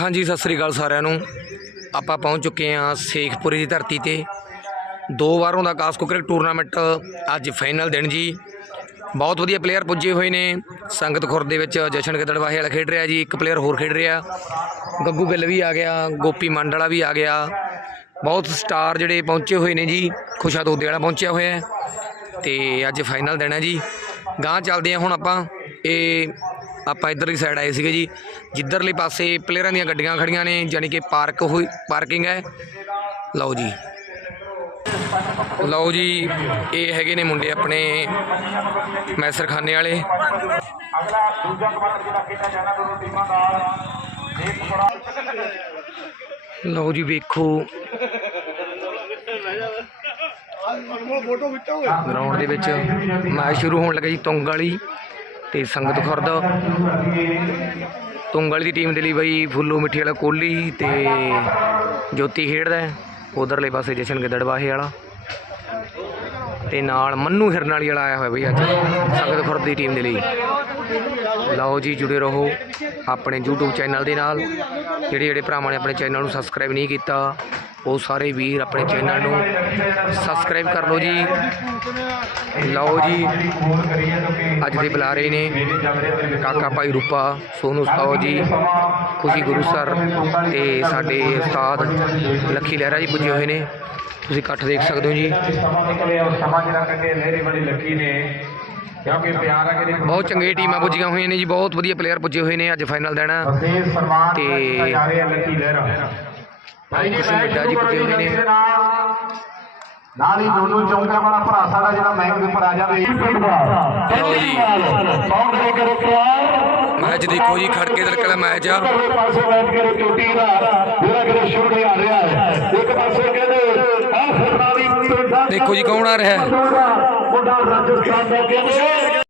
ਹਾਂਜੀ, ਸਤਿ ਸ੍ਰੀ ਅਕਾਲ ਸਾਰਿਆਂ ਨੂੰ। ਆਪਾਂ ਪਹੁੰਚ ਚੁੱਕੇ ਹਾਂ ਸ਼ੇਖਪੁਰੀ ਦੀ ਧਰਤੀ ਤੇ। ਦੋ ਵਾਰੋਂ ਦਾ ਕਾਸਕੋ ਕ੍ਰਿਕਟ ਟੂਰਨਾਮੈਂਟ ਅੱਜ ਫਾਈਨਲ ਦਿਨ ਜੀ। ਬਹੁਤ ਵਧੀਆ ਪਲੇਅਰ ਪੁੱਜੇ ਹੋਏ ਨੇ। ਸੰਗਤ ਖੁਰ ਦੇ ਵਿੱਚ ਜਸ਼ਨ ਗਿੱਦੜਵਾਹੇ ਵਾਲਾ ਖੇਡ ਰਿਹਾ ਜੀ। ਇੱਕ ਪਲੇਅਰ ਹੋਰ ਖੇਡ ਰਿਹਾ। ਗੱਗੂ ਗਿੱਲ ਵੀ ਆ ਗਿਆ, ਗੋਪੀ ਮੰਡ ਵੀ ਆ ਗਿਆ। ਬਹੁਤ ਸਟਾਰ ਜਿਹੜੇ ਪਹੁੰਚੇ ਹੋਏ ਨੇ ਜੀ। ਖੁਸ਼ਾ ਦੋਦੇ ਵਾਲਾ ਪਹੁੰਚਿਆ ਹੋਇਆ ਹੈ। ਤੇ ਅੱਜ ਫਾਈਨਲ ਦਿਨ ਹੈ ਜੀ। ਗਾਂ ਚੱਲਦੇ ਹਾਂ ਹੁਣ ਆਪਾਂ। ਇਹ ਆਪਾਂ ਇੱਧਰਲੀ ਸਾਈਡ ਆਏ ਸੀਗੇ ਜੀ। ਜਿੱਧਰਲੇ ਪਾਸੇ ਪਲੇਅਰਾਂ ਦੀਆਂ ਗੱਡੀਆਂ ਖੜੀਆਂ ਨੇ ਯਾਨੀ ਕਿ ਪਾਰਕ ਹੋਈ ਪਾਰਕਿੰਗ ਹੈ। ਲਓ ਜੀ। ਲਓ ਜੀ ਇਹ ਹੈਗੇ ਨੇ ਮੁੰਡੇ ਆਪਣੇ ਮੈਸਰਖਾਨੇ ਵਾਲੇ। ਅਗਲਾ ਦੂਜਾ ਕਮਾਂਡਰ ਜਿਹੜਾ ਖੇਡਿਆ ਜਾਣਾ ਦੋਨੋਂ ਟੀਮਾਂ ਨਾਲ ਇੱਕ ਬੜਾ ਲਓ ਜੀ ਵੇਖੋ ਗਰਾਊਂਡ ਦੇ ਵਿੱਚ ਮੈਚ ਸ਼ੁਰੂ ਹੋਣ ਲੱਗਾ ਜੀ ਤੁੰਗ ਵਾਲੀ। ਤੇ ਸੰਗਤ ਖੁਰਦ ਤੁੰਗ ਦੀ ਟੀਮ ਦੇ ਲਈ ਬਈ ਫੁੱਲੂ ਮਿੱਠੀ ਵਾਲਾ ਕੋਹਲੀ ਤੇ ਜੋਤੀ ਖੇਡਦਾ ਹੈ, ਉਧਰਲੇ ਪਾਸੇ ਜਸ਼ਨ ਗਿੱਦੜਵਾਹੇ ਵਾਲਾ। ਤੇ ਨਾਲ ਮੰਨੂ ਹਿਰਨ ਵਾਲੀ ਵਾਲਾ ਆਇਆ ਹੋਇਆ ਬਈ ਅੱਜ, ਸੰਗਤ ਖੁਰਦ ਦੀ ਟੀਮ ਦੇ ਲਈ। ਲਓ ਜੀ, ਜੁੜੇ ਰਹੋ ਆਪਣੇ YouTube ਚੈਨਲ ਦੇ ਨਾਲ। ਜਿਹੜੇ ਜਿਹੜੇ ਭਰਾਵਾਂ ਨੇ ਆਪਣੇ ਚੈਨਲ ਨੂੰ ਸਬਸਕ੍ਰਾਈਬ ਨਹੀਂ ਕੀਤਾ ਉਹ ਸਾਰੇ ਵੀਰ ਆਪਣੇ ਚੈਨਲ ਨੂੰ ਸਬਸਕ੍ਰਾਈਬ ਕਰ ਲਓ ਜੀ। ਲਓ ਜੀ ਅੱਜ ਦੇ ਬੁਲਾਰੇ ਨੇ ਕਾਕਾ ਭਾਈ ਰੂਪਾ ਸੋਨੂ ਉਸਤਾਦ ਜੀ ਖੁਸ਼ੀ ਗੁਰੂ ਸਰ ਤੇ ਸਾਡੇ ਉਸਤਾਦ ਲੱਖੀ ਲਹਿਰਾ ਜੀ ਪੁੱਜੇ ਹੋਏ ਨੇ। ਤੁਸੀਂ ਇਕੱਠ ਦੇਖ ਸਕਦੇ ਹੋ ਜੀ। ਬਹੁਤ ਚੰਗੇ ਟੀਮਾਂ ਪੁੱਜੀਆਂ ਹੋਈਆਂ ਨੇ ਜੀ ਬਹੁਤ ਵਧੀਆ ਪਲੇਅਰ ਪੁੱਜੇ ਹੋਏ ਨੇ ਅੱਜ ਫਾਈਨਲ ਦੇਣਾ। ਤੇ ਭਾਈ ਜੀ ਮੈਚ ਮਿੰਟਾਂ ਜੀ ਸ਼ੁਰੂ ਪੁੱਜੇ ਹੋਏ ਨੇ। ਕਰਦੇ ਨਾਲ ਨਾਲ ਹੀ ਦੋਨੋਂ ਚੌਂਕਾ ਵਾਲਾ ਭਰਾ ਸਾਡਾ ਜਿਹੜਾ ਮੈਚ ਦੇ ਉੱਪਰ ਆ ਜਾਵੇ ਲਓ ਜੀ ਬਾਉਂਡ ਦੇ ਕਰੋ ਤਿਆਰ ਮੈਚ ਦੇਖੋ ਜੀ ਖੜਕੇ ਦਰਕਲਾ ਮੈਚ ਆ। ਇੱਕ ਪਾਸੇ ਬੈਠ ਕੇ ਚੋਟੀ ਦਾ ਜਿਹੜਾ ਕਿਤੇ ਸ਼ੁਰੂ ਨਹੀਂ ਆ ਰਿਹਾ ਹੈ। ਇੱਕ ਪਾਸੇ ਕਹਿੰਦੇ ਆ ਫਰਨਾਲੀ ਪਿੰਡਾਂ ਦੇਖੋ ਜੀ ਕੌਣ ਆ ਰਿਹਾ ਹੈ? ਮੁੰਡਾ ਰਾਜਸਥਾਨ ਦਾ ਕਹਿੰਦੇ